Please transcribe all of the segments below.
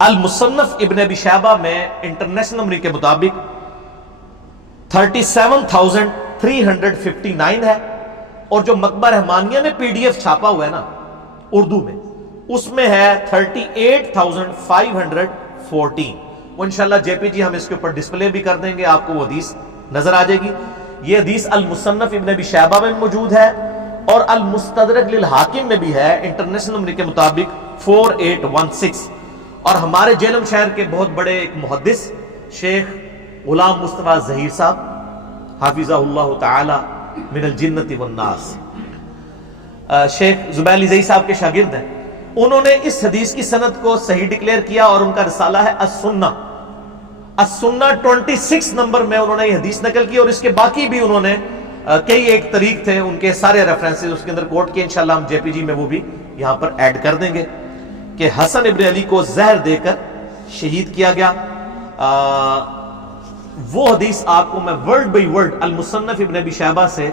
المصنف ابن ابی شیبہ میں انٹرنیشنل نمبر کے مطابق 37,359 ہے، اور جو مکتبہ رحمانیہ نے PDF چھاپا ہوا ہے نا اردو میں، اس میں ہے 38,514۔ وہ انشاءاللہ JPG ہم اس کے اوپر ڈسپلے بھی کر دیں گے، آپ کو وہ حدیث نظر آ جائے گی۔ یہ حدیث المصنف ابن ابی شیبہ میں موجود ہے اور المستدرک للحاکم میں بھی ہے انٹرنیشنل نمبر کے مطابق 4816۔ اور ہمارے جہلم شہر کے بہت بڑے ایک محدث شیخ غلام مصطفیٰ ظہیر صاحب حافظہ اللہ تعالی من الجنت والناس، شیخ زبیلی ظہیر صاحب کے شاگرد ہیں، انہوں نے اس حدیث کی سند کو صحیح ڈکلیئر کیا، اور ان کا رسالہ ہے السنہ 26 نمبر میں انہوں نے یہ حدیث نقل کی، اور اس کے باقی بھی انہوں نے کئی ایک طریق تھے ان کے سارے ریفرنسز اس کے اندر کوٹ کیے، انشاءاللہ ہم JPG میں وہ بھی یہاں پر ایڈ کر دیں گے کہ حسن ابن علی کو زہر دے کر شہید کیا گیا۔ وہ حدیث آپ کو میں ورڈ بائی ورڈ المصنف ابن ابی شیبہ سے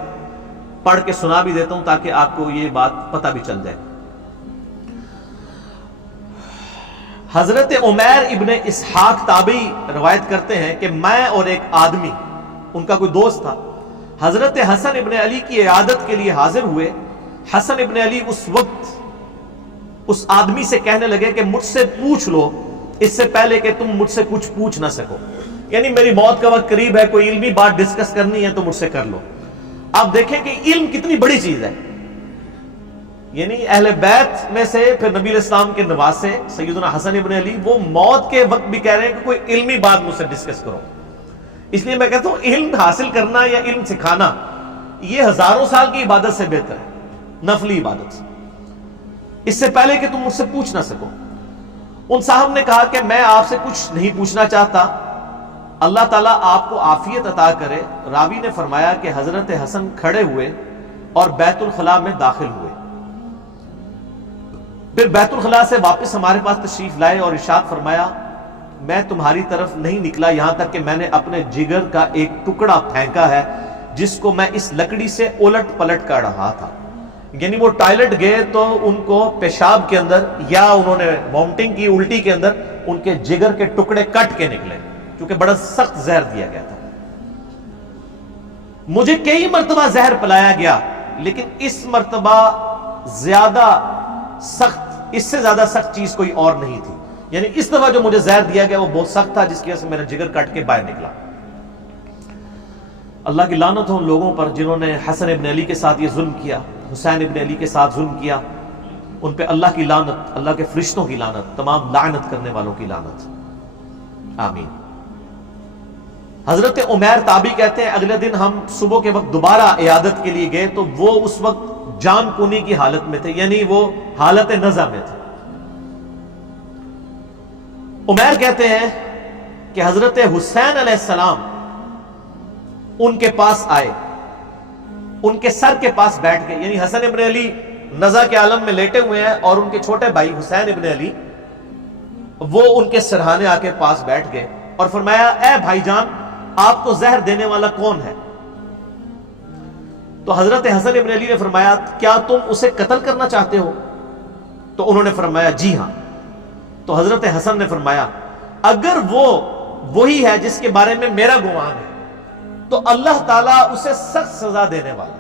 پڑھ کے سنا بھی دیتا ہوں تاکہ آپ کو یہ بات پتہ بھی چل جائے۔ حضرت عمیر ابن اسحاق تابعی روایت کرتے ہیں کہ میں اور ایک آدمی، ان کا کوئی دوست تھا، حضرت حسن ابن علی کی عیادت کے لیے حاضر ہوئے۔ حسن ابن علی اس وقت اس آدمی سے کہنے لگے کہ مجھ سے پوچھ لو اس سے پہلے کہ تم مجھ سے کچھ پوچھ نہ سکو، یعنی میری موت کا وقت قریب ہے، کوئی علمی بات ڈسکس کرنی ہے تو مجھ سے کر لو۔ آپ دیکھیں کہ علم کتنی بڑی چیز ہے، یعنی اہل بیت میں سے پھر نبی علیہ السلام کے نواسے سیدنا حسن ابن علی، وہ موت کے وقت بھی کہہ رہے ہیں کہ کوئی علمی بات مجھ سے ڈسکس کرو۔ اس لیے میں کہتا ہوں علم حاصل کرنا یا علم سکھانا یہ ہزاروں سال کی عبادت سے بہتر ہے، نفلی عبادت سے، اس سے پہلے کہ تم مجھ سے پوچھ نہ سکو۔ ان صاحب نے کہا کہ میں آپ سے کچھ نہیں پوچھنا چاہتا، اللہ تعالیٰ آپ کو عافیت عطا کرے۔ راوی نے فرمایا کہ حضرت حسن کھڑے ہوئے اور بیت الخلاء میں داخل ہوئے، پھر بیت الخلاء سے واپس ہمارے پاس تشریف لائے اور ارشاد فرمایا میں تمہاری طرف نہیں نکلا یہاں تک کہ میں نے اپنے جگر کا ایک ٹکڑا پھینکا ہے جس کو میں اس لکڑی سے الٹ پلٹ کر رہا تھا۔ یعنی وہ ٹائلٹ گئے تو ان کو پیشاب کے اندر یا انہوں نے وامٹنگ کی، الٹی کے اندر ان کے جگر کے ٹکڑے کٹ کے نکلے، کیونکہ بڑا سخت زہر دیا گیا تھا۔ مجھے کئی مرتبہ زہر پلایا گیا لیکن اس مرتبہ زیادہ سخت، اس سے زیادہ سخت چیز کوئی اور نہیں تھی، یعنی اس دفعہ جو مجھے زہر دیا گیا وہ بہت سخت تھا جس کی وجہ سے میرا جگر کٹ کے باہر نکلا۔ اللہ کی لعنت ہو ان لوگوں پر جنہوں نے حسن ابن علی کے ساتھ یہ ظلم کیا، حسین ابن علی کے ساتھ ظلم کیا، ان پہ اللہ کی لعنت، اللہ کے فرشتوں کی لعنت، تمام لعنت کرنے والوں کی لعنت، آمین۔ حضرت عمیر تابعی کہتے ہیں اگلے دن ہم صبح کے وقت دوبارہ عیادت کے لیے گئے تو وہ اس وقت جان کنی کی حالت میں تھے، یعنی وہ حالت نزع میں تھے۔ عمیر کہتے ہیں کہ حضرت حسین علیہ السلام ان کے پاس آئے، ان کے سر کے پاس بیٹھ گئے، یعنی حسن ابن علی نزع کے عالم میں لیٹے ہوئے ہیں اور ان کے چھوٹے بھائی حسین ابن علی وہ ان کے سرہانے آ کے پاس بیٹھ گئے اور فرمایا اے بھائی جان آپ کو زہر دینے والا کون ہے؟ تو حضرت حسن ابن علی نے فرمایا کیا تم اسے قتل کرنا چاہتے ہو؟ تو انہوں نے فرمایا جی ہاں۔ تو حضرت حسن نے فرمایا اگر وہ وہی ہے جس کے بارے میں میرا گمان ہے تو اللہ تعالیٰ اسے سخت سزا دینے والا ہے،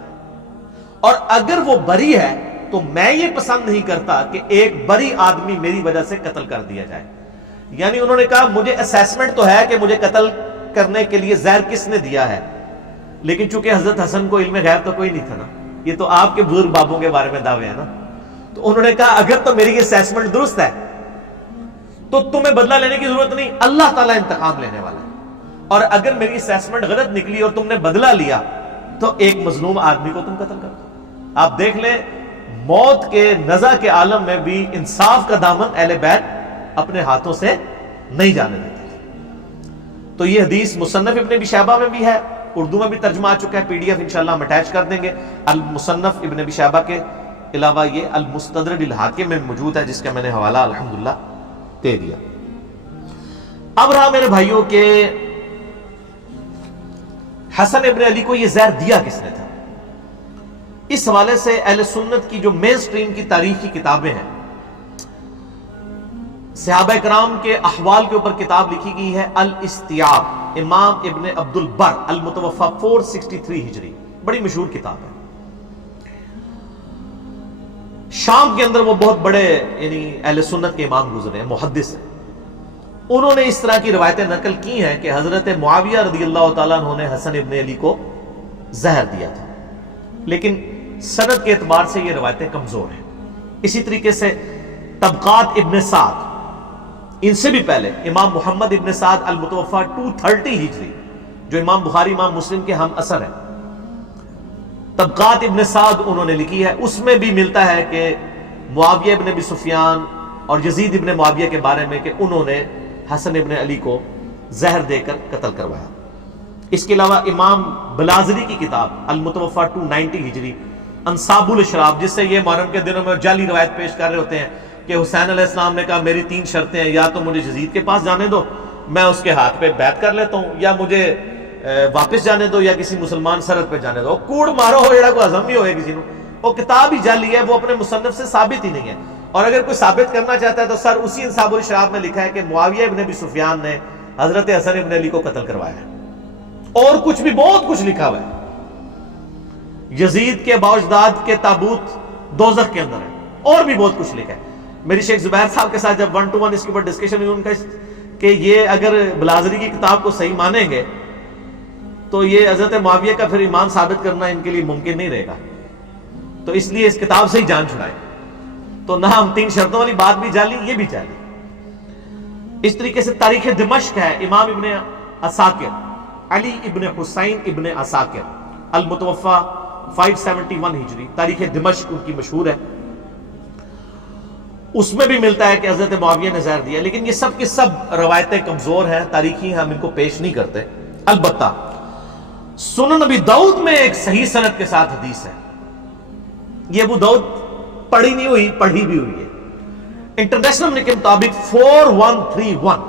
اور اگر وہ بری ہے تو میں یہ پسند نہیں کرتا کہ ایک بری آدمی میری وجہ سے قتل کر دیا جائے۔ یعنی انہوں نے کہا مجھے اسیسمنٹ تو ہے کہ مجھے قتل کرنے کے لیے زہر کس نے دیا ہے، لیکن چونکہ حضرت حسن کو علم غیب تو کوئی نہیں تھا نا، یہ تو آپ کے بزرگ بابوں کے بارے میں دعوے ہیں نا، تو انہوں نے کہا اگر تو میری اسیسمنٹ درست ہے تو تمہیں بدلہ لینے کی ضرورت نہیں، اللہ تعالیٰ انتقام لینے والا ہے، اور اگر میری اسیسمنٹ غلط نکلی اور تم نے بدلہ لیا تو ایک مظلوم آدمی کو تم قتل کر دو۔ آپ دیکھ لیں موت کے نزع کے عالم میں بھی انصاف کا دامن اہل بیت اپنے ہاتھوں سے نہیں جانے دیتے۔ تو یہ حدیث مصنف ابن ابی شیبہ میں بھی ہے، اردو میں بھی ترجمہ آ چکا ہے، PDF انشاءاللہ ہم اٹیچ کر دیں گے۔ المصنف ابن ابی شیبہ کے علاوہ یہ المستدرک للحاکم میں موجود ہے جس کا میں نے حوالہ الحمدللہ دے دیا۔ اب رہا میرے بھائیوں کہ حسن ابن علی کو یہ زہر دیا کس نے تھا؟ اس حوالے سے اہل سنت کی جو مین سٹریم کی تاریخ کی کتابیں ہیں صحابہ کرام کے احوال کے اوپر کتاب لکھی گئی ہے الاستیاب، امام ابن عبد البر، المتوفى 463 ہجری، بڑی مشہور کتاب ہے۔ شام کے اندر وہ بہت بڑے یعنی اہل سنت کے امام گزرے ہیں، محدث ہیں۔ انہوں نے اس طرح کی روایتیں نقل کی ہیں کہ حضرت معاویہ رضی اللہ تعالیٰ عنہ نے حسن ابن علی کو زہر دیا تھا، لیکن سند کے اعتبار سے یہ روایتیں کمزور ہیں۔ اسی طریقے سے طبقات ابن سعد، ان سے بھی پہلے امام محمد ابن سعد المتوفى 230 ہجری، جو امام بخاری امام مسلم کے ہم اثر ہیں، طبقات ابن سعد انہوں نے لکھی ہے، اس میں بھی ملتا ہے کہ معاویہ ابن ابی سفیان اور یزید ابن معاویہ کے بارے میں کہ انہوں نے حسن ابن علی کو زہر دے کر قتل کروایا۔ اس کے علاوہ امام بلازری کی کتاب المتوفى 290 ہجری، انصاب الاشراف، جس سے یہ محرم کے دنوں میں جعلی روایت پیش کر رہے ہوتے ہیں کہ حسین علیہ السلام نے کہا میری 3 شرطیں ہیں، یا تو مجھے یزید کے پاس جانے دو، میں اس کے ہاتھ پہ بیعت کر لیتا ہوں، یا مجھے واپس جانے دو، یا کسی مسلمان سرحد پہ جانے دو۔ کوڑ مارو ہو جڑا کوئی ہضم ہی ہوئے کسی نے، وہ کتاب ہی جعلی ہے، وہ اپنے مصنف سے ثابت ہی نہیں ہے۔ اور اگر کوئی ثابت کرنا چاہتا ہے تو سر اسی انصاب الاشراف میں لکھا ہے کہ معاویہ ابن ابی سفیان نے حضرت حسن ابن علی کو قتل کروایا ہے، اور کچھ بھی بہت کچھ لکھا ہوا ہے۔ یزید کے باوجداد کے تابوت دوزخ کے اندر ہے، اور بھی بہت کچھ لکھا ہے۔ میری شیخ زبیر صاحب کے ساتھ جب 1 to 1 اس کے اوپر ڈسکشن ہوئی، ان کا کہ یہ اگر بلازری کی کتاب کو صحیح مانیں گے تو یہ حضرت معاویہ کا پھر ایمان ثابت کرنا ان کے لیے ممکن نہیں رہے گا، تو اس لیے اس کتاب سے ہی جان چھڑائیں۔ تو نہ ہم 3 شرطوں والی بات بھی جعلی، یہ بھی جعلی۔ اس طریقے سے تاریخ دمشق ہے، امام ابن عساکر، علی ابن حسین ابن عساکر، المتوفى 571 ہجری، تاریخ دمشق ان کی مشہور ہے۔ اس میں بھی ملتا ہے کہ حضرت معاویہ نے زہر دیا، لیکن یہ سب کی سب روایتیں کمزور ہیں، تاریخی ہیں، ہم ان کو پیش نہیں کرتے۔ البتہ سنن ابی داؤد میں ایک صحیح سند کے ساتھ حدیث ہے، یہ ابو داؤد پڑھی نہیں ہوئی، پڑھی بھی ہوئی ہے۔ انٹرنیشنل کے مطابق 4131،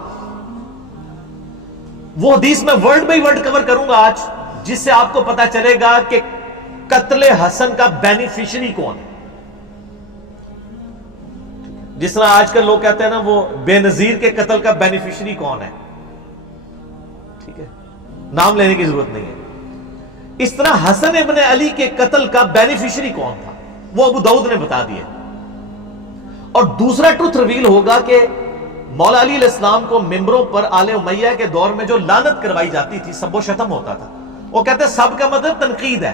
وہ حدیث میں ورڈ بائی ورڈ کور کروں گا آج، جس سے آپ کو پتا چلے گا کہ قتل حسن کا بینیفیشری کون ہے۔ جس طرح آج کل لوگ کہتے ہیں نا وہ بے نظیر کے قتل کا بینیفیشری کون ہے، ٹھیک ہے، نام لینے کی ضرورت نہیں ہے۔ اس طرح حسن ابن علی کے قتل کا بینیفیشری کون تھا وہ ابو داؤد نے بتا دیا۔ اور دوسرا ٹروتھ ریویل ہوگا کہ مولا علی علیہ السلام کو ممبروں پر آل امیہ کے دور میں جو لعنت کروائی جاتی تھی، سب و شتم ہوتا تھا، وہ کہتے ہیں سب کا مطلب تنقید ہے،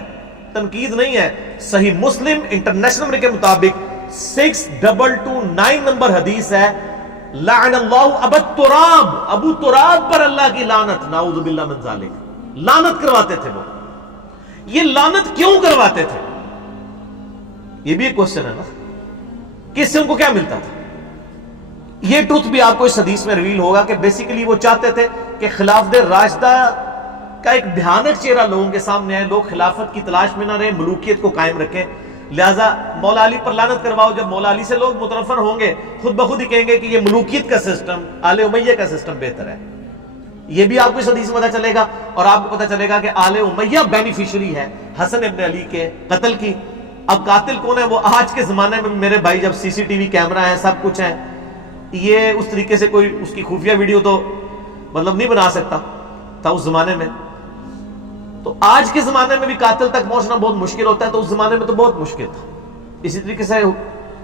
تنقید نہیں ہے۔ صحیح مسلم انٹرنیشنل کے مطابق 6229 نمبر حدیث ہے، لعن اللہ ابا تراب، ابو تراب پر اللہ کی لعنت، نعوذ باللہ من ذالک، لعنت کرواتے تھے وہ۔ یہ لعنت کیوں کرواتے تھے، یہ بھی ایک کوشچن ہے نا، کس سے ان کو کیا ملتا تھا؟ یہ ٹروتھ بھی آپ کو اس حدیث میں ریویل ہوگا کہ بیسیکلی وہ چاہتے تھے کہ خلافت راشدہ کا ایک بھیانک چہرہ لوگوں کے سامنے آئے، لوگ خلافت کی تلاش میں نہ رہے، ملوکیت کو قائم رکھیں، لہٰذا مولا علی پر لعنت کرواؤ۔ جب مولا علی سے لوگ متنفر ہوں گے، خود بخود ہی کہیں گے کہ یہ ملوکیت کا سسٹم، آل امیہ کا سسٹم بہتر ہے۔ یہ بھی آپ کو اس حدیث میں پتہ چلے گا، اور آپ کو پتہ چلے گا کہ آل امیہ بینیفیشری ہے حسن ابن علی کے قتل کی۔ اب قاتل کون ہے؟ وہ آج کے زمانے میں میرے بھائی جب CCTV کیمرہ ہے، سب کچھ ہے، یہ اس طریقے سے کوئی اس کی خفیہ ویڈیو تو مطلب نہیں بنا سکتا تھا اس زمانے میں، تو آج کے زمانے میں بھی قاتل تک پہنچنا بہت مشکل ہوتا ہے، تو اس زمانے میں تو بہت مشکل تھا۔ اسی طریقے سے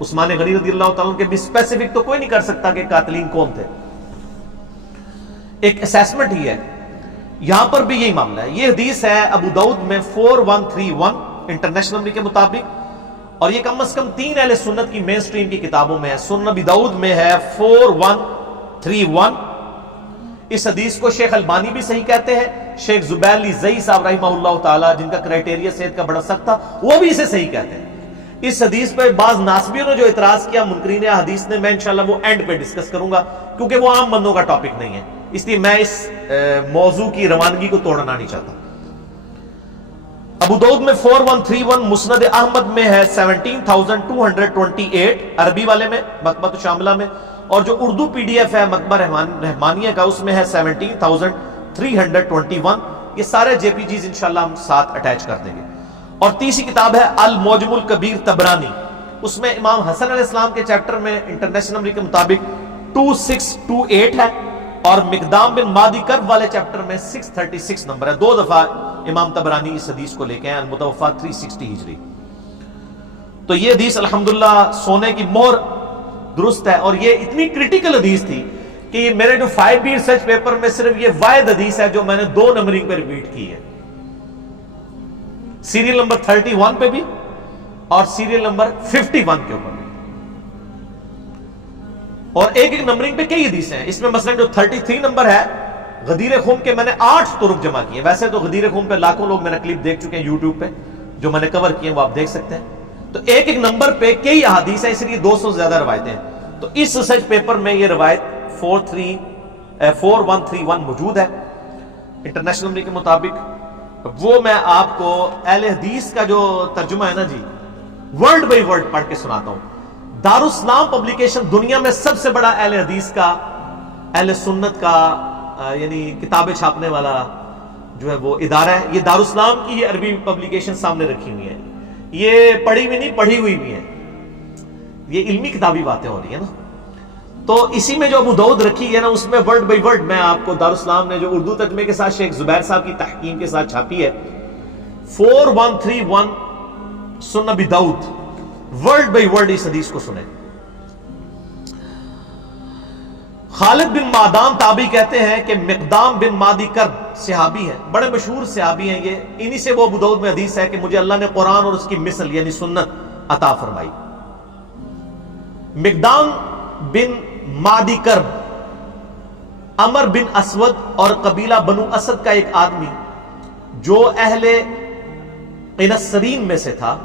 عثمان غنی رضی اللہ تعالیٰ کے بھی اسپیسیفک تو کوئی نہیں کر سکتا کہ قاتلین کون تھے، ایک اسیسمنٹ ہی ہے۔ یہاں پر بھی یہی معاملہ ہے۔ یہ حدیث ہے ابو داؤد میں 4131 انٹرنیشنل کے مطابق، اور یہ کم از کم 3 اہل سنت کی مین سٹریم کی کتابوں میں ہے۔ سنن ابی داؤد میں ہے 4131۔ اس حدیث کو شیخ البانی بھی صحیح کہتے ہیں، شیخ زبیر علی زئی صاحب رحمہ اللہ تعالی، جن کا کرائٹیریا صحت کا بڑا سخت تھا، وہ بھی اسے صحیح کہتے ہیں۔ اس حدیث پہ بعض ناسبیوں نے جو اعتراض کیا منکرین حدیث نے، میں انشاءاللہ وہ اینڈ پہ ڈسکس کروں گا، کیونکہ وہ عام بندوں کا ٹاپک نہیں ہے، اس لیے میں اس موضوع کی روانگی کو توڑنا نہیں چاہتا۔ ابو داؤد میں 4131، مسند احمد میں ہے 17228 عربی والے میں، مکتبۃ شاملہ میں، اور جو اردو PDF ہے مکتبہ رحمانیہ کا، اس میں ہے 17321۔ یہ سارے JPGs انشاءاللہ ہم ساتھ اٹیچ کر دیں گے۔ اور تیسری کتاب ہے المعجم الکبیر طبرانی، اس میں امام حسن علیہ السلام کے چیپٹر میں انٹرنیشنل کے مطابق 2628 ہے, اور مقدام بن مادی کرب والے چیپٹر میں 636 نمبر ہے. 2 دفعہ امام طبرانی اس حدیث کو لے کے ہیں, المتوفا 360 ہجری. تو یہ حدیث الحمدللہ سونے کی مہر درست ہے, اور یہ اتنی کرٹیکل حدیث تھی کہ یہ میرے جو 5B ریسرچ پیپر میں صرف یہ واحد حدیث ہے جو میں نے 2 نمبرنگ پہ ریپیٹ کی ہے, سیریل نمبر 31 پہ بھی اور سیریل نمبر 51 کے اوپر بھی, اور ایک ایک نمبرنگ پہ کئی حدیث ہیں. اس میں مثلا جو 33 نمبر ہے غدیر خم کے میں نے 8 طرق جمع کیے. ویسے تو غدیر خم پہ لاکھوں لوگ میرا کلپ دیکھ چکے ہیں یوٹیوب پہ, جو میں نے کور کیے ہیں وہ آپ دیکھ سکتے ہیں. تو ایک ایک نمبر پہ کئی احادیث ہیں, اس لیے 200 سے زیادہ روایتیں ہیں. تو اس ریسرچ پیپر میں یہ روایت 4131 موجود ہے انٹرنیشنل نمبر کے مطابق. وہ میں آپ کو اہل حدیث کا جو ترجمہ ہے نا جی, ورڈ بائی ورڈ پڑھ کے سناتا ہوں. دارالاسلام پبلیکیشن دنیا میں سب سے بڑا اہل حدیث کا, اہل سنت کا یعنی کتابیں چھاپنے والا جو ہے وہ ادارہ ہے. یہ دارالاسلام کی یہ عربی پبلیکیشن سامنے رکھی ہوئی ہے, یہ پڑھی ہوئی نہیں پڑھی ہوئی بھی ہے, یہ علمی کتابی باتیں ہو رہی ہیں نا. تو اسی میں جو ابو داؤد رکھی ہے نا, اس میں ورڈ بائی ورڈ میں آپ کو دارالاسلام نے جو اردو ترجمے کے ساتھ شیخ زبیر صاحب کی تحقیق کے ساتھ چھاپی ہے 4131 سنن ابی داؤد, ورڈ بائی ورڈ اس حدیث کو سنیں. خالد بن معدان تابعی کہتے ہیں کہ مقدام بن مادی کرب صحابی ہیں, بڑے مشہور صحابی ہیں یہ. انہی سے وہ ابو داؤد میں حدیث ہے کہ مجھے اللہ نے قرآن اور اس کی مثل یعنی سنت عطا فرمائی. مقدام بن مادی کرب عمر بن اسود اور قبیلہ بنو اسد کا ایک آدمی جو اہل قنسرین میں سے تھا,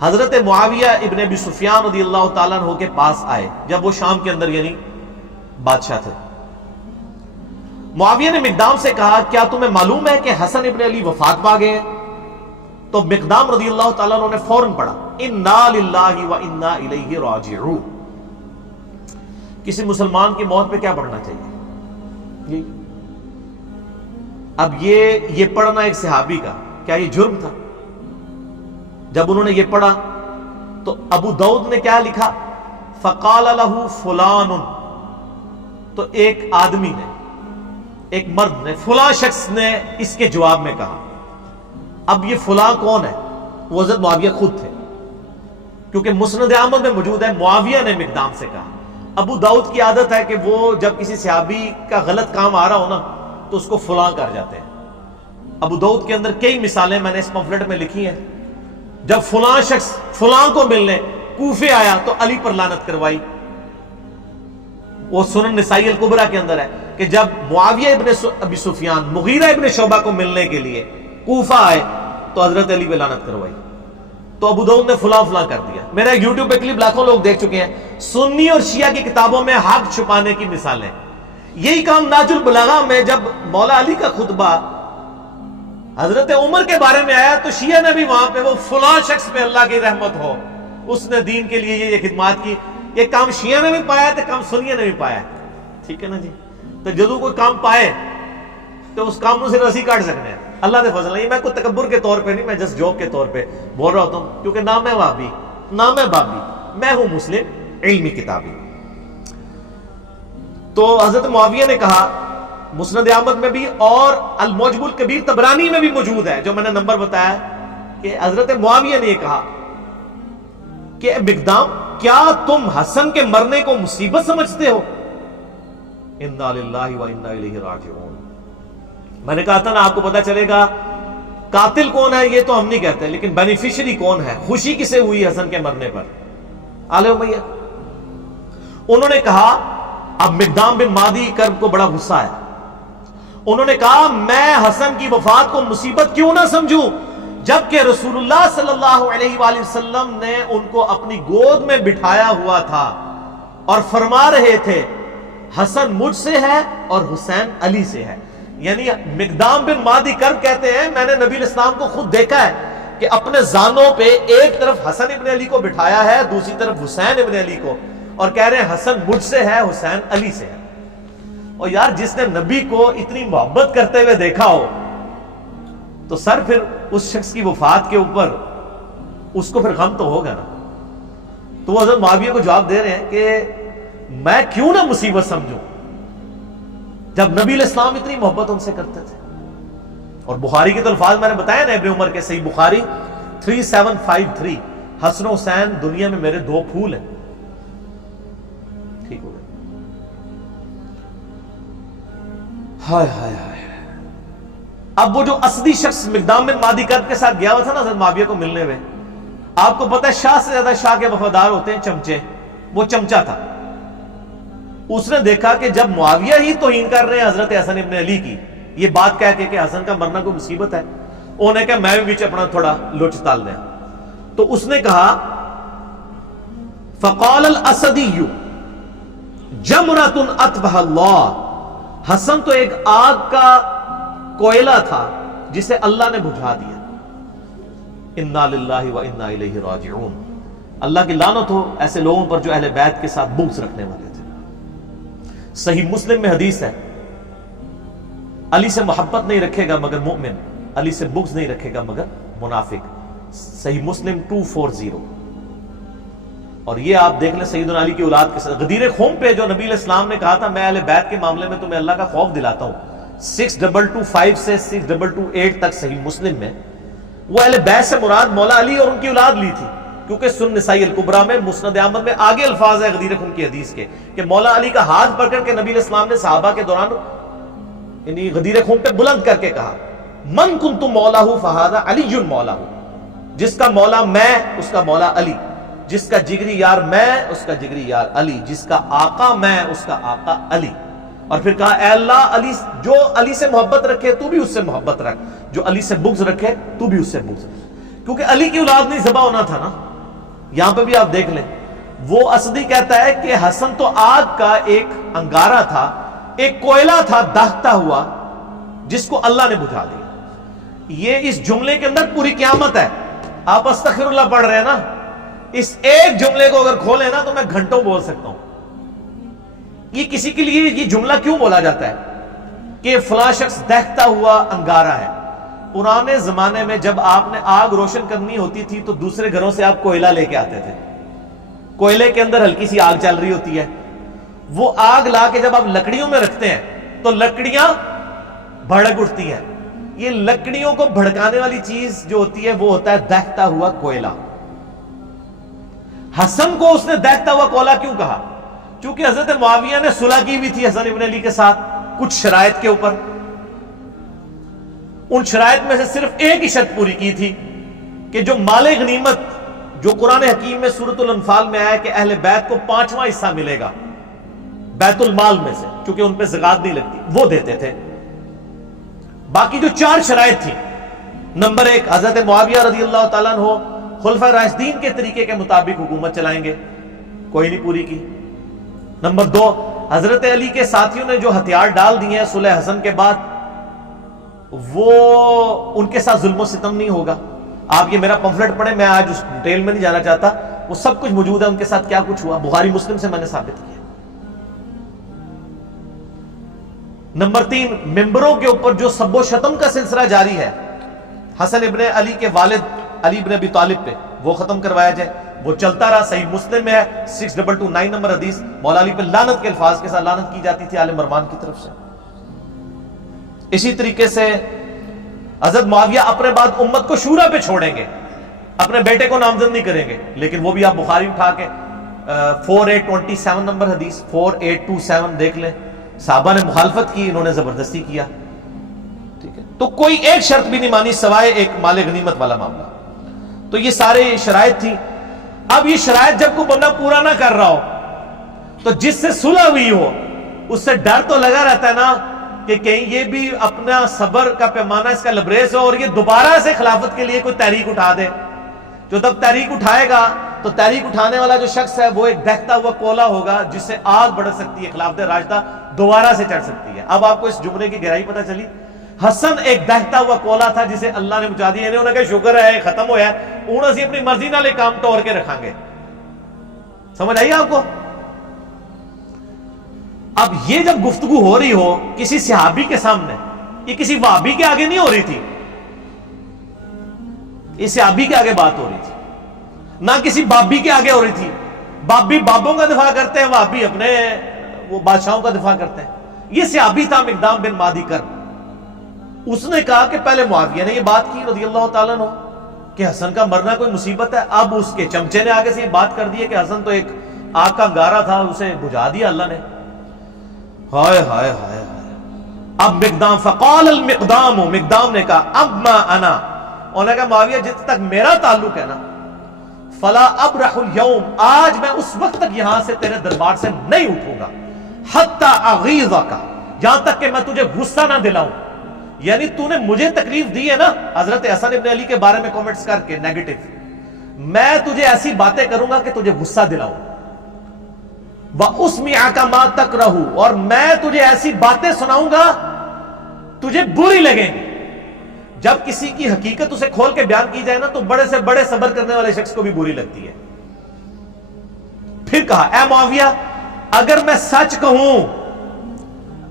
حضرت معاویہ ابن ابی سفیان رضی اللہ تعالیٰ عنہ کے پاس آئے جب وہ شام کے اندر یعنی بادشاہ تھے. معاویہ نے مقدام سے کہا کیا تمہیں معلوم ہے کہ حسن ابن علی وفات پا گئے ہیں؟ تو مقدام رضی اللہ تعالیٰ عنہ نے فوراً پڑھا انا للہ و انا الیہ راجعون. کسی مسلمان کی موت پہ کیا پڑھنا چاہیے؟ اب یہ پڑھنا ایک صحابی کا کیا یہ جرم تھا؟ جب انہوں نے یہ پڑھا تو ابو داؤد نے کیا لکھا, فقال له فلان, تو ایک آدمی نے, ایک مرد نے, فلاں شخص نے اس کے جواب میں کہا. اب یہ فلاں کون ہے؟ وہ حضرت معاویہ خود تھے, کیونکہ مسند احمد میں موجود ہے معاویہ نے مقدام سے کہا. ابو داؤد کی عادت ہے کہ وہ جب کسی صحابی کا غلط کام آ رہا ہو نا تو اس کو فلاں کر جاتے ہیں. ابو داؤد کے اندر کئی مثالیں میں نے اس پمفلٹ میں لکھی ہیں. جب فلاں شخص فلاں کو ملنے کوفے آیا تو علی پر لعنت کروائی. وہ سنن نسائی الکبریٰ کے اندر ہے کہ جب معاویہ ابن ابی سفیان مغیرہ ابن شعبہ کو ملنے کے لیے کوفہ آئے تو حضرت علی پہ لعنت کروائی. تو ابو داؤد نے فلاں فلاں کر دیا. میرا ایک یوٹیوب پہ کلپ لاکھوں لوگ دیکھ چکے ہیں, سنی اور شیعہ کی کتابوں میں حق چھپانے کی مثالیں. یہی کام ناج البلاغہ میں جب مولا علی کا خطبہ حضرت عمر کے بارے میں آیا تو شیعہ نے بھی وہاں پہ وہ فلاں شخص پہ اللہ کی رحمت ہو, اس نے دین کے لیے یہ خدمات کی. یہ کام شیعہ نے بھی پایا تو کام سنیہ نے بھی پایا. ٹھیک ہے نا جی. تو جدو کوئی کام پائے تو اس کام سے رسی کاٹ سکنے ہیں. اللہ دے فضل نہیں, میں کوئی تکبر کے طور پہ نہیں, میں جسٹ جوک کے طور پہ بول رہا ہوتا ہوں, کیونکہ نہ میں وہابی نہ میں بابی, میں ہوں مسلم علمی کتابی. تو حضرت معاویہ نے کہا, مسند احمد میں بھی اور المعجم الکبیر طبرانی میں بھی موجود ہے جو میں نے نمبر بتایا, کہ حضرت معاویہ نے یہ کہا کہ مقدام کیا تم حسن کے مرنے کو مصیبت سمجھتے ہو؟ انا للہ و انا الیہ راجعون. میں نے کہا تھا نا آپ کو پتا چلے گا قاتل کون ہے یہ تو ہم نہیں کہتے, لیکن بینیفیشری کون ہے, خوشی کسے ہوئی حسن کے مرنے پر؟ آل امیہ. انہوں نے کہا, اب مقدام بن مادی کرب کو بڑا غصہ ہے. انہوں نے کہا میں حسن کی وفات کو مصیبت کیوں نہ سمجھوں جبکہ رسول اللہ صلی اللہ علیہ وآلہ وسلم نے ان کو اپنی گود میں بٹھایا ہوا تھا اور فرما رہے تھے حسن مجھ سے ہے اور حسین علی سے ہے. یعنی مقدام بن مادی کرب کہتے ہیں میں نے نبی الاسلام کو خود دیکھا ہے کہ اپنے زانوں پہ ایک طرف حسن ابن علی کو بٹھایا ہے, دوسری طرف حسین ابن علی کو, اور کہہ رہے ہیں حسن مجھ سے ہے حسین علی سے ہے. اور یار جس نے نبی کو اتنی محبت کرتے ہوئے دیکھا ہو تو سر پھر اس شخص کی وفات کے اوپر اس کو پھر غم تو ہوگا نا. تو وہ حضرت معاویہ کو جواب دے رہے ہیں کہ میں کیوں نہ مصیبت سمجھوں جب نبی علیہ السلام اتنی محبت ان سے کرتے تھے. اور بخاری کے تو الفاظ میں نے بتایا نا ابن عمر کے, صحیح بخاری 3753, حسن و حسین دنیا میں میرے 2 پھول ہیں. ٹھیک ہو گئے. ہائے ہائے ہائے. اب وہ جو اسدی شخص مقدام بن مادی کرب کے ساتھ گیا ہوا تھا نا حضرت معاویہ کو ملنے میں, آپ کو پتہ ہے شاہ سے زیادہ شاہ کے وفادار ہوتے ہیں چمچے. وہ چمچا تھا. اس نے دیکھا کہ جب معاویہ ہی توہین کر رہے ہیں حضرت حسن ابن علی کی, یہ بات کہہ کے کہ حسن کا مرنا کوئی مصیبت ہے, انہوں نے کہا میں بھی بیچ اپنا تھوڑا لوچ تال دیں. تو اس نے کہا فقال الاسدی جمرۃ اطفأ اللہ, حسن تو ایک آگ کا کوئلہ تھا جسے اللہ نے بجھا دیا. انا للہ و انا الیہ راجعون. اللہ کی لعنت ہو ایسے لوگوں پر جو اہل بیت کے ساتھ بغض رکھنے والے تھے. صحیح مسلم میں حدیث ہے, علی سے محبت نہیں رکھے گا مگر مومن, علی سے بغض نہیں رکھے گا مگر منافق. صحیح مسلم 240. اور یہ آپ دیکھ لیں سیدنا علی کی اولاد کے ساتھ غدیر خون پہ جو نبی علیہ السلام نے کہا تھا میں اہل بیت کے معاملے میں تمہیں اللہ کا خوف دلاتا ہوں, 6225 سے 6228 تک صحیح مسلم میں. وہ اہل بیت سے مراد مولا علی اور ان کی اولاد لی تھی, کیونکہ سنن نسائی الکبریٰ میں مسند احمد میں آگے الفاظ ہے غدیر خون کی حدیث کے کہ مولا علی کا ہاتھ پکڑ کے نبی علیہ السلام نے صحابہ کے دوران یعنی غدیر خون پہ بلند کر کے کہا من کنت مولا فہذا علی مولا, جس کا مولا میں اس کا مولا علی, جس کا جگری یار میں اس کا جگری یار علی, جس کا آقا میں اس کا آقا علی. اور پھر کہا اے اللہ علی جو علی سے محبت رکھے تو بھی اس سے محبت رکھ, جو علی سے بغض رکھے تو بھی اس سے بغض رکھ, کیونکہ علی کی اولاد نہیں ذبح ہونا تھا نا. یہاں پہ بھی آپ دیکھ لیں وہ اسدی کہتا ہے کہ حسن تو آگ کا ایک انگارہ تھا, ایک کوئلہ تھا دہتا ہوا جس کو اللہ نے بجھا دیا. یہ اس جملے کے اندر پوری قیامت ہے. آپ استغفر اللہ پڑھ رہے ہیں نا, اس ایک جملے کو اگر کھولیں نا تو میں گھنٹوں بول سکتا ہوں. یہ کسی کے لیے یہ جملہ کیوں بولا جاتا ہے کہ فلاں شخص دہتا ہوا انگارہ ہے. پرانے زمانے میں جب آپ نے آگ روشن کرنی ہوتی تھی تو دوسرے گھروں سے آپ کوئلہ لے کے آتے تھے. کوئلے کے اندر ہلکی سی آگ چل رہی ہوتی ہے, وہ آگ لا کے جب آپ لکڑیوں میں رکھتے ہیں تو لکڑیاں بھڑک اٹھتی ہیں. یہ لکڑیوں کو بھڑکانے والی چیز جو ہوتی ہے وہ ہوتا ہے دہتا ہوا کوئلہ. حسن کو اس نے دہتا ہوا کوئلہ کیوں کہا؟ چونکہ حضرت معاویہ نے صلح کی بھی تھی حسن ابن علی کے ساتھ کچھ شرائط کے اوپر. ان شرائط میں سے صرف ایک ہی شرط پوری کی تھی کہ جو مال غنیمت جو قرآن حکیم میں سورۃ الانفال میں آیا کہ اہل بیت کو 5واں حصہ ملے گا بیت المال میں سے, چونکہ ان پہ زکات نہیں لگتی, وہ دیتے تھے. باقی جو 4 شرائط تھی, نمبر 1 حضرت معاویہ رضی اللہ تعالیٰ عنہ خلفائے راشدین کے طریقے کے مطابق حکومت چلائیں گے, کوئی نہیں پوری کی. نمبر 2 حضرت علی کے ساتھیوں نے جو ہتھیار ڈال دیے ہیں صلح حسن کے بعد وہ ان کے ساتھ ظلم و ستم نہیں ہوگا. آپ یہ میرا پمفلٹ پڑھیں, میں آج اس ڈیٹیل میں نہیں جانا چاہتا, وہ سب کچھ موجود ہے ان کے ساتھ کیا کچھ ہوا, بخاری مسلم سے میں نے ثابت کیا. نمبر 3 ممبروں کے اوپر جو سب و شتم کا سلسلہ جاری ہے حسن ابن علی کے والد علی ابن ابی طالب پہ, وہ ختم کروایا جائے. وہ چلتا رہا. صحیح مسلم میں ہے 6229 نمبر حدیث, مولا علی پہ لعنت کے الفاظ کے ساتھ لعنت کی جاتی تھی آل مروان کی طرف سے. اسی طریقے سے حضرت معاویہ اپنے بعد امت کو شورا پہ چھوڑیں گے, اپنے بیٹے کو نامزد نہیں کریں گے. لیکن وہ بھی آپ بخاری اٹھا کے 4827 نمبر حدیث 4827 دیکھ لیں, صحابہ نے مخالفت کی, انہوں نے زبردستی کیا. ٹھیک ہے, تو کوئی ایک شرط بھی نہیں مانی سوائے ایک مال غنیمت والا معاملہ. تو یہ سارے شرائط تھی. اب یہ شرائط جب کوئی بندہ پورا نہ کر رہا ہو تو جس سے صلح ہوئی ہو اس سے ڈر تو لگا رہتا ہے نا کہ کہیں یہ بھی اپنا صبر کا پیمانہ اس کا لبریز ہو اور یہ دوبارہ سے خلافت کے لیے کوئی تحریک اٹھا دے. جو تب تحریک اٹھائے گا تو تحریک اٹھانے والا جو شخص ہے وہ ایک دہتا ہوا کولا ہوگا جس سے آگ بڑھ سکتی ہے, خلافت راشدہ دوبارہ سے چڑھ سکتی ہے. اب آپ کو اس جملے کی گہرائی پتہ چلی. حسن ایک دہتا ہوا کولا تھا جسے اللہ نے بجھا دیا. انہوں نے کہا شکر ہے ختم ہوا ہے, انہوں سے اپنی مرضی نہ لے کام ٹور کے رکھیں گے. سمجھ آئی آپ کو؟ اب یہ جب گفتگو ہو رہی ہو کسی صحابی کے سامنے, یہ کسی وہابی کے آگے نہیں ہو رہی تھی, یہ صحابی کے آگے بات ہو رہی تھی, نہ کسی بابی کے آگے ہو رہی تھی, بابی بابوں کا دفاع کرتے ہیں، وہابی اپنے وہ بادشاہوں کا دفاع کرتے ہیں. یہ صحابی تھا مقدام بن مادی کرب. اس نے کہا کہ پہلے معاویہ نے یہ بات کی رضی اللہ تعالیٰ عنہ کہ حسن کا مرنا کوئی مصیبت ہے. اب اس کے چمچے نے آگے سے یہ بات کر دی ہے کہ حسن تو ایک آگ کا انگارہ تھا، اسے بجھا دیا اللہ نے. ہائے ہائے ہائے ہائے. اب مقدام فقال المقدام، مقدام نے کہا اما انا، انہوں نے کہا معاویہ جتنے تک میرا تعلق ہے نا، فلا ابرح اليوم، آج میں اس وقت تک یہاں سے تیرے دربار سے نہیں اٹھوں گا، حتی اغیظک، جہاں تک کہ میں تجھے غصہ نہ دلاؤں. یعنی تو نے مجھے تکلیف دی ہے نا حضرت حسن ابن علی کے بارے میں کومنٹس کر کے نیگیٹو، میں تجھے ایسی باتیں کروں گا کہ تجھے غصہ دلاؤں. وَأُسْمِعَكَ مَا تَكْرَهُ، اور میں تجھے ایسی باتیں سناؤں گا تجھے بری لگیں گی. جب کسی کی حقیقت اسے کھول کے بیان کی جائے نا تو بڑے سے بڑے صبر کرنے والے شخص کو بھی بری لگتی ہے. پھر کہا اے معاویہ اگر میں سچ کہوں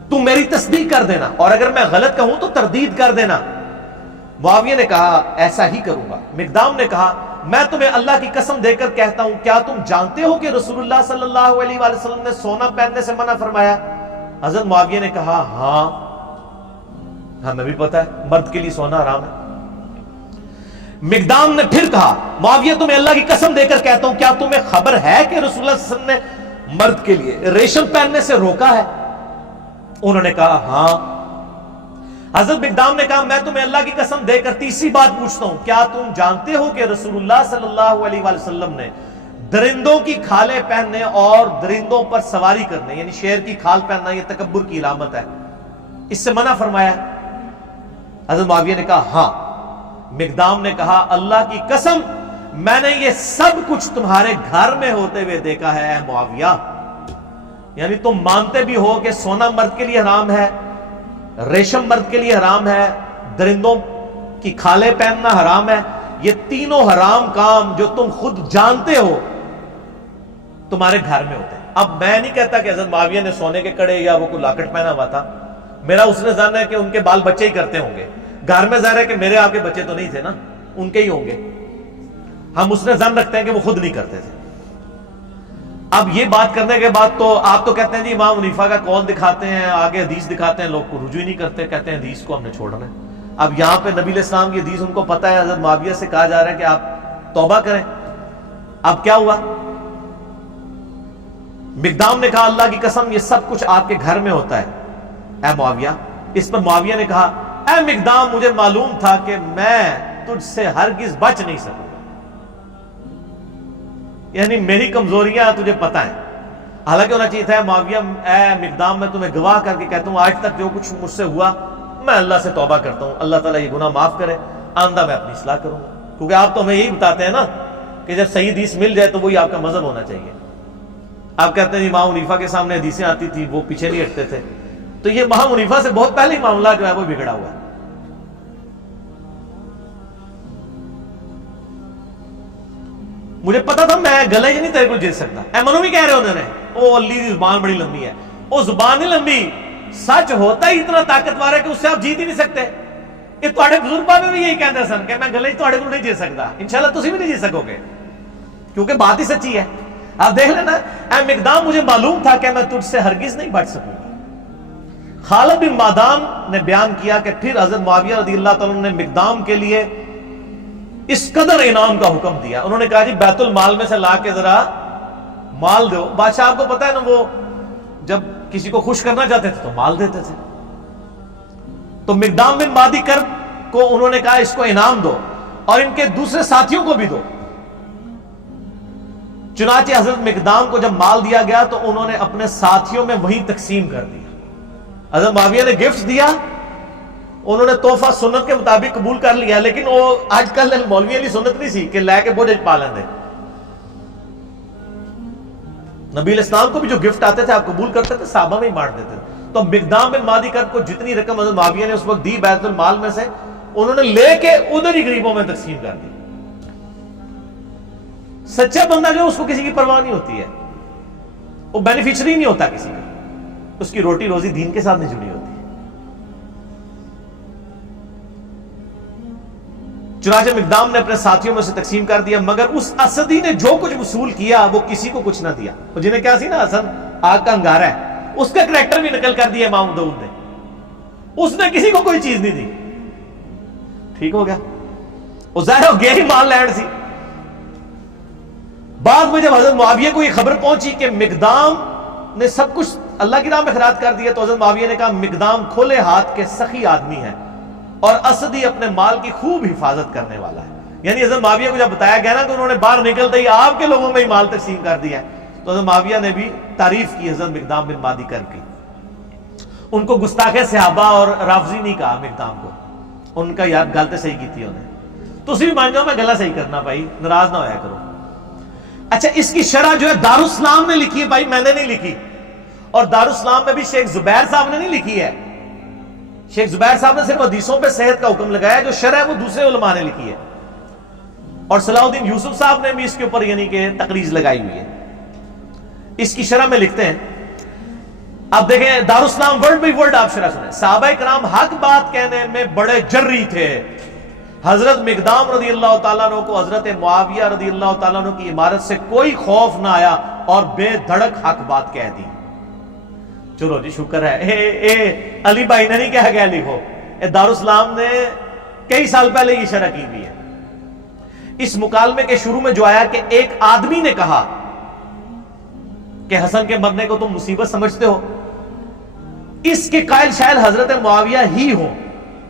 تو میری تصدیق کر دینا، اور اگر میں غلط کہوں تو تردید کر دینا. معاویہ نے کہا ایسا ہی کروں گا. مقدام نے کہا میں تمہیں اللہ کی قسم دے کر کہتا ہوں، کیا تم جانتے ہو کہ رسول اللہ صلی اللہ علیہ وآلہ وسلم نے سونا پہننے سے منع فرمایا؟ حضرت معاویہ نے کہا ہاں ہمیں بھی پتا ہے مرد کے لیے سونا حرام ہے. مقدام نے پھر کہا معاویہ تمہیں اللہ کی قسم دے کر کہتا ہوں، کیا تمہیں خبر ہے کہ رسول اللہ صلی اللہ علیہ وسلم نے مرد کے لیے ریشم پہننے سے روکا ہے؟ انہوں نے کہا ہاں. حضرت مقدام نے کہا میں تمہیں اللہ کی قسم دے کر تیسری بات پوچھتا ہوں، کیا تم جانتے ہو کہ رسول اللہ صلی اللہ علیہ وآلہ وسلم نے درندوں کی کھالیں پہننے اور درندوں پر سواری کرنے، یعنی شیر کی کھال پہننا یہ تکبر کی علامت ہے، اس سے منع فرمایا؟ حضرت معاویہ نے کہا ہاں. مقدام نے کہا اللہ کی قسم میں نے یہ سب کچھ تمہارے گھر میں ہوتے ہوئے دیکھا ہے اے معاویہ. یعنی تم مانتے بھی ہو کہ سونا مرد کے لیے حرام ہے، ریشم مرد کے لیے حرام ہے، درندوں کی کھالیں پہننا حرام ہے. یہ تینوں حرام کام جو تم خود جانتے ہو تمہارے گھر میں ہوتے ہیں. اب میں نہیں کہتا کہ حضرت معاویہ نے سونے کے کڑے یا وہ کوئی لاکٹ پہنا ہوا تھا، میرا اس نے ظن ہے کہ ان کے بال بچے ہی کرتے ہوں گے. گھر میں ظاہر ہے کہ میرے آپ کے بچے تو نہیں تھے نا، ان کے ہی ہوں گے. ہم اس نے ظن رکھتے ہیں کہ وہ خود نہیں کرتے تھے. اب یہ بات کرنے کے بعد تو آپ تو کہتے ہیں جی امام حنیفہ کا قول دکھاتے ہیں، آگے حدیث دکھاتے ہیں، لوگ کو رجوع ہی نہیں کرتے، کہتے ہیں حدیث کو ہم نے چھوڑنا ہے. اب یہاں پہ نبی علیہ السلام کی حدیث ان کو پتہ ہے، حضرت معاویہ سے کہا جا رہا ہے کہ آپ توبہ کریں. اب کیا ہوا؟ مقدام نے کہا اللہ کی قسم یہ سب کچھ آپ کے گھر میں ہوتا ہے اے معاویہ. اس پر معاویہ نے کہا اے مقدام مجھے معلوم تھا کہ میں تجھ سے ہرگز بچ نہیں سکوں گا، یعنی میری کمزوریاں تجھے پتہ ہیں. حالانکہ ہونا چاہیے تھا معاویہ اے مقدام میں تمہیں گواہ کر کے کہتا ہوں آج تک جو کچھ مجھ سے ہوا میں اللہ سے توبہ کرتا ہوں، اللہ تعالیٰ یہ گناہ معاف کرے، آئندہ میں اپنی اصلاح کروں گا. کیونکہ آپ تو ہمیں یہی بتاتے ہیں نا کہ جب صحیح حدیث مل جائے تو وہی آپ کا مذہب ہونا چاہیے. آپ کہتے ہیں امام حنیفہ کے سامنے حدیثیں آتی تھی وہ پیچھے نہیں ہٹتے تھے، تو یہ امام حنیفہ سے بہت پہلے ہی معاملہ جو ہے وہ بگڑا ہوا ہے. مجھے پتا تھا میں گلے ہی نہیں تیرے کو جیت سکتا. ایمنو بھی کہہ رہے انہوں نے او علی کی زبان بڑی لمبی ہے. وہ زبان نہیں لمبی، سچ ہوتا ہی اتنا طاقتور ہے کہ اس سے آپ جیت ہی نہیں سکتے. یہ تھوڑے بزرگ میں بھی یہی کہتے سن کہ میں گلے تھوڑے کو نہیں جیت سکتا. انشاءاللہ تسی بھی نہیں جیت سکو گے کیونکہ بات ہی سچی ہے. آپ دیکھ لینا اے مقدام مجھے معلوم تھا کہ میں تجھ سے ہرگز نہیں بچ سکوں گا. خالد بن معدان نے بیان کیا کہ پھر حضرت معاویہ رضی اللہ تعالیٰ عنہ نے مقدام کے لیے اس قدر انعام کا حکم دیا. انہوں نے کہا جی بیت المال میں سے لا کے ذرا مال دو. بادشاہ آپ کو پتا ہے نا وہ جب کسی کو خوش کرنا چاہتے تھے تو مال دیتے تھے. تو مقدام بن مادی کرب کو انہوں نے کہا اس کو انعام دو اور ان کے دوسرے ساتھیوں کو بھی دو. چنانچہ حضرت مقدام کو جب مال دیا گیا تو انہوں نے اپنے ساتھیوں میں وہی تقسیم کر دیا. حضرت معاویہ نے گفٹ دیا، انہوں نے تحفہ سنت کے مطابق قبول کر لیا، لیکن وہ آج کل مولوی علی سنت نہیں سی کہ لے کے بوجھ پا لیں دے. نبی علیہ السلام کو بھی جو گفٹ آتے تھے آپ قبول کرتے تھے، صحابہ میں ہی بانٹ دیتے تھے. تو مقدام بن مادی کرب کو جتنی رقم حضرت معاویہ نے اس وقت دی بیت المال میں سے انہوں نے لے کے ادھر ہی غریبوں میں تقسیم کر دی. سچا بندہ جو اس کو کسی کی پرواہ نہیں ہوتی ہے، وہ بینیفیشری نہیں ہوتا کسی کا، اس کی روٹی روزی دین کے ساتھ نہیں جڑی ہوتی. چنانچہ مقدام نے اپنے ساتھیوں میں سے تقسیم کر دیا، مگر اس اسدی نے جو کچھ وصول کیا وہ کسی کو کچھ نہ دیا. جنہیں کیا سی نا اسد آگ کا انگارہ ہے، اس کا کریکٹر بھی نقل کر دیا امام داؤد نے. اس نے کسی کو کوئی چیز نہیں دی. ٹھیک ہو گیا، وہ ظاہر ہو گیا ہی مال لینڈ سی. بعد میں جب حضرت معاویہ کو یہ خبر پہنچی کہ مقدام نے سب کچھ اللہ کی راہ میں خیرات کر دیا، تو حضرت معاویہ نے کہا مقدام کھلے ہاتھ کے سخی آدمی ہے اور اسدی اپنے مال کی خوب حفاظت کرنے والا ہے. یعنی حضرت معاویہ کو جب بتایا گیا نا کہ انہوں نے باہر نکلتے ہی آپ کے لوگوں میں ہی مال تقسیم کر دیا ہے، تو حضرت معاویہ نے بھی تعریف کی حضرت مقدام بن مادی کر کی. ان کو گستاخ صحابہ اور رافضی نہیں کہا مقدام کو، ان کا یاد گل تو صحیح کی تھی انہیں. تو اسی بھی مان جاؤ میں گلا صحیح کرنا بھائی، ناراض نہ ہویا کرو. اچھا اس کی شرح جو ہے دارالاسلام نے لکھی ہے بھائی، میں نے نہیں لکھی. اور دارالاسلام میں بھی شیخ زبیر صاحب نے نہیں لکھی ہے. شیخ زبیر صاحب نے صرف حدیثوں پہ صحت کا حکم لگایا، جو شرح ہے وہ دوسرے علماء نے لکھی ہے. اور صلاح الدین یوسف صاحب نے بھی اس کے اوپر یعنی کہ تقریض لگائی ہوئی ہے. اس کی شرح میں لکھتے ہیں، اب دیکھیں دارالاسلام ورڈ بائی ورڈ آپ شرح سنیں. صحابہ کرام حق بات کہنے میں بڑے جری تھے. حضرت مقدام رضی اللہ تعالیٰ عنہ کو حضرت معاویہ رضی اللہ تعالیٰ عنہ کی عمارت سے کوئی خوف نہ آیا اور بے دھڑک حق بات کہہ دی. چلو جی شکر ہے، علی بھائی نے نہیں کہا گیا لکھو، دارالاسلام نے کئی سال پہلے یہ شرح کی ہوئی ہے. اس مکالمے کے شروع میں جو آیا کہ ایک آدمی نے کہا کہ حسن کے مرنے کو تم مصیبت سمجھتے ہو، اس کے قائل شاید حضرت معاویہ ہی ہو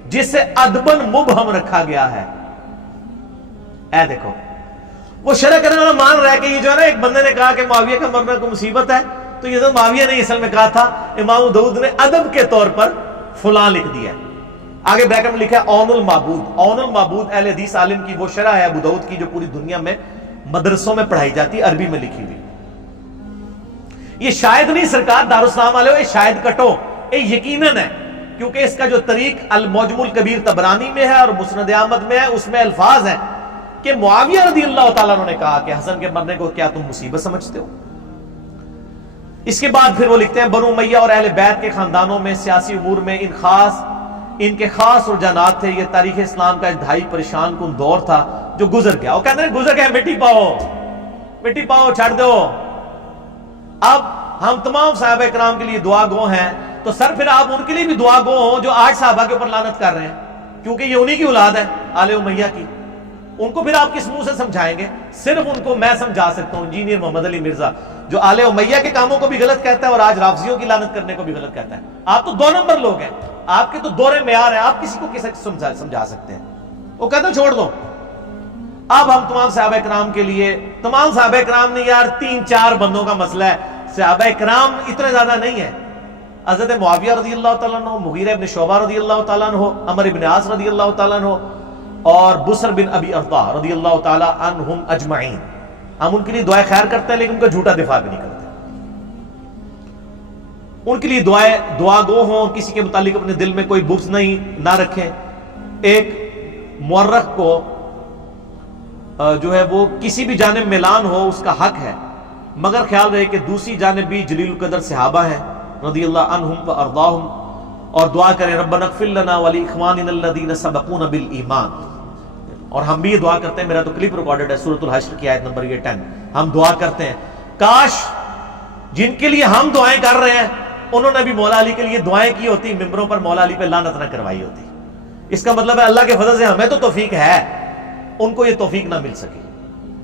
جسے ادبن مبہم رکھا گیا ہے. اے دیکھو وہ شرح کرنے والا مان رہا ہے کہ یہ جو ہے نا، ایک بندے نے کہا کہ معاویہ کا مرنا کو مصیبت ہے، تو یہ تو معاویہ نے اصل میں کہا تھا، امام داؤد نے ادب کے طور پر فلاں لکھ دیا. آگے بریکٹ میں لکھا ہے اون المعبود. اون المعبود اہل حدیث عالم کی وہ شرح ہے ابو داؤد کی جو پوری دنیا میں مدرسوں میں پڑھائی جاتی ہے، عربی میں لکھی ہوئی. یہ شاید نہیں سرکار دارالاسلام والے ہو، یہ شاید کٹو، یہ یقیناً ہے، کیونکہ اس کا جو طریق المعجم الکبیر طبرانی میں ہے اور مسند احمد میں ہے، اس میں الفاظ ہیں کہ معاویہ رضی اللہ تعالیٰ عنہ نے کہا کہ حسن کے مرنے کو کیا تم مصیبت سمجھتے ہو. اس کے بعد پھر وہ لکھتے ہیں بنو امیہ اور اہل بیت کے خاندانوں میں سیاسی امور میں ان کے خاص رجحانات تھے. یہ تاریخ اسلام کا انتہائی پریشان کن دور تھا جو گزر گیا. وہ کہتے ہیں گزر گیا، مٹی پاؤ چھڑ دو. اب ہم تمام صحابہ کرام کے لیے دعا گو ہیں، تو سر پھر آپ ان کے لیے بھی دعا گو ہوں جو آج صحابہ کے اوپر لعنت کر رہے ہیں، کیونکہ یہ انہی کی اولاد ہے آل امیہ کی. ان کو پھر آپ کس منہ سے سمجھائیں گے؟ صرف ان کو میں سمجھا سکتا ہوں، انجینئر محمد علی مرزا، جو آل امیہ کے کاموں کو بھی غلط کہتا ہے اور آج رافضیوں کی لعنت کرنے کو بھی غلط کہتا ہے. آپ تو 2 نمبر لوگ ہیں، آپ کے تو دورے معیار ہیں، آپ کسی کو کس سمجھا سکتے ہیں؟ وہ کہتے ہیں چھوڑ دو. اب ہم تمام صحابہ کرام کے لیے، تمام صحابہ کرام نے یار 3-4 بندوں کا مسئلہ ہے، صحابہ کرام اتنے زیادہ نہیں ہے. حضرت معاویہ رضی اللہ تعالیٰ عنہ، مغیرہ ابن شعبہ رضی اللہ تعالیٰ عنہ، عمر ابن عاص رضی اللہ تعالیٰ عنہ، اور بسر بن ابی ارطاء رضی اللہ تعالیٰ عنہم اجمعین. ہم ان کے لیے دعائیں خیر کرتے ہیں لیکن ان کا جھوٹا دفاع بھی نہیں کرتے. ان کے لیے دعا گو ہوں، کسی کے متعلق اپنے دل میں کوئی بغض نہ رکھیں. ایک مورخ کو جو ہے وہ کسی بھی جانب میلان ہو اس کا حق ہے، مگر خیال رہے کہ دوسری جانب بھی جلیل القدر صحابہ ہیں رضی اللہ عنہم و ارضاہم، اور دعا کریں ربنا اغفر لنا ولاخواننا الذین سبقونا بالایمان. اور ہم بھی یہ دعا کرتے ہیں، میرا تو کلپ ریکارڈڈ ہے سورۃ الحشر کی آیت نمبر 10. ہم دعا کرتے ہیں کاش جن کے لیے ہم دعائیں کر رہے ہیں انہوں نے بھی مولا علی کے لیے دعائیں کی ہوتی، ممبروں پر مولا علی پہ لعنت نہ کروائی ہوتی. اس کا مطلب ہے اللہ کے فضل سے ہمیں تو توفیق ہے، ان کو یہ توفیق نہ مل سکی.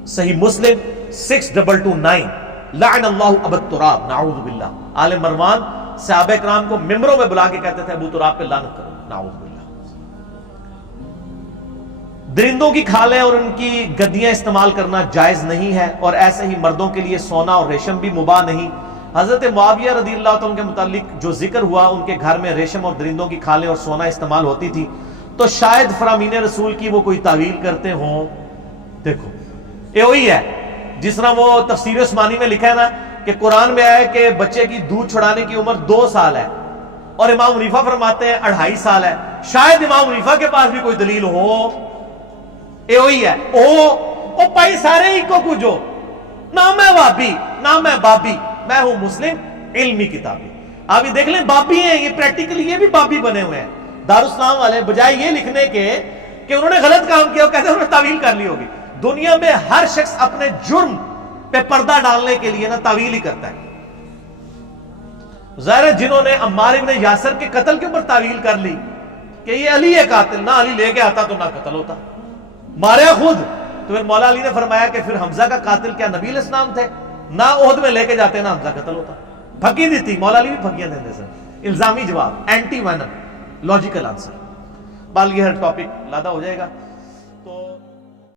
صحیح مسلم 6229 لعن اللہ ابا التراب نعوذ باللہ. آل مروان صحابہ کرام کو ممبروں میں بلا کے کہتے تھے ابو تراب پہ لعنت کرو، نعوذ باللہ. درندوں کی کھالیں اور ان کی گدیاں استعمال کرنا جائز نہیں ہے، اور ایسے ہی مردوں کے لیے سونا اور ریشم بھی مباح نہیں. حضرت معاویہ رضی اللہ تعالیٰ کے متعلق جو ذکر ہوا، ان کے گھر میں ریشم اور درندوں کی کھالیں اور سونا استعمال ہوتی تھی، تو شاید فرامین رسول کی وہ کوئی تعویل کرتے ہوں. دیکھو یہ وہی ہے جس طرح وہ تفسیر عثمانی میں لکھا ہے نا کہ قرآن میں آیا کہ بچے کی دودھ چھڑانے کی عمر 2 سال ہے، اور امام حنیفہ فرماتے ہیں 2.5 سال ہے. شاید امام حنیفہ کے پاس بھی کوئی دلیل ہو. یہ وہی ہے او پائی سارے ہی کو کچھ ہو، نہ میں وابی نہ میں بابی، میں ہوں مسلم علمی کتابی. آپ یہ دیکھ لیں بابی ہیں، یہ پریکٹیکلی یہ بھی بابی بنے ہوئے ہیں. دارالاسلام والے بجائے یہ لکھنے کے کہ انہوں نے غلط کام کیا، وہ کہتے ہیں انہوں نے تعویل کر لی ہوگی. دنیا میں ہر شخص اپنے جرم پہ پردہ ڈالنے کے لیے نا تعویل ہی کرتا ہے. ظاہر ہے جنہوں نے عمار ابن یاسر کے قتل کے اوپر تعویل کر لی کہ یہ علی ہے قاتل، نہ علی لے کے آتا تو نہ قتل ہوتا، ماریا خود. تو پھر مولا علی نے فرمایا کہ پھر حمزہ کا قاتل کیا نبی علیہ السلام تھے؟ نہ احد میں لے کے جاتے نہ حمزہ قتل ہوتا. پھکی دی تھی، مولا علی بھی پھکیاں دیتے سر. الزامی جواب، اینٹی وینم، لاجیکل آنسر. بال یہ ہر ٹاپک لادا ہو جائے گا.